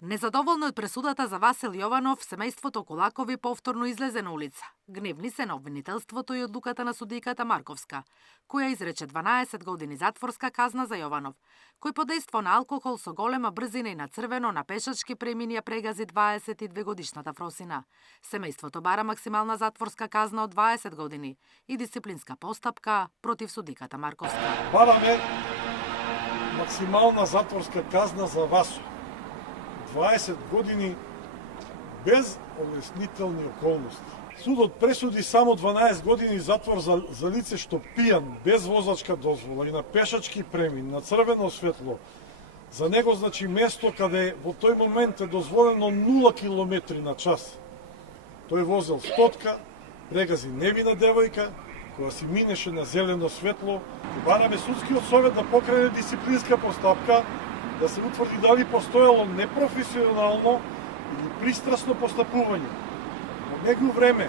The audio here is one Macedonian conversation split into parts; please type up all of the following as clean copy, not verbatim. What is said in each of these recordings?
Незадоволно од пресудата за Васил Јованов, семејството Кулакови повторно излезе на улица. Гневни се на обвинителството и одлуката на судијката Марковска, која изрече 12 години затворска казна за Јованов, кој под дејство на алкохол со голема брзина и на црвено на пешачки преминија прегази 22 годишната Фросина. Семејството бара максимална затворска казна од 20 години и дисциплинска постапка против судиката Марковска. Бараме максимална затворска казна за Васо. 20 години без олеснителни околности. Судот пресуди само 12 години затвор за лице што пијан, без возачка дозвола и на пешачки премин, на црвено светло. За него значи место каде во тој момент е дозволено 0 км на час. Тој возел стотка, прегази невина девојка, која си минеше на зелено светло. Бараме судскиот совет да покрене дисциплинска постапка, да се утврди дали постоело непрофесионално или пристрасно постапување. Во него време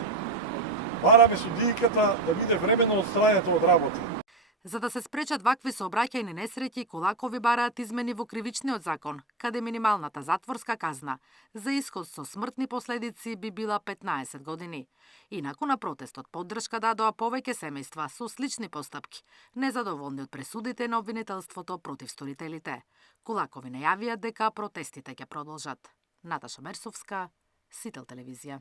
бараме судијката да биде временно отстранета од работа. За да се спречат вакви сообраќајни несреќи, Кулакови бараат измени во кривичниот закон, каде минималната затворска казна за исход со смртни последици би била 15 години. Инаку на протестот поддршка дадоа повеќе семејства со слични постапки, незадоволни од пресудите на обвинителството против сторителите. Кулакови најавија дека протестите ќе продолжат. Наташа Мерсовска, Сител телевизија.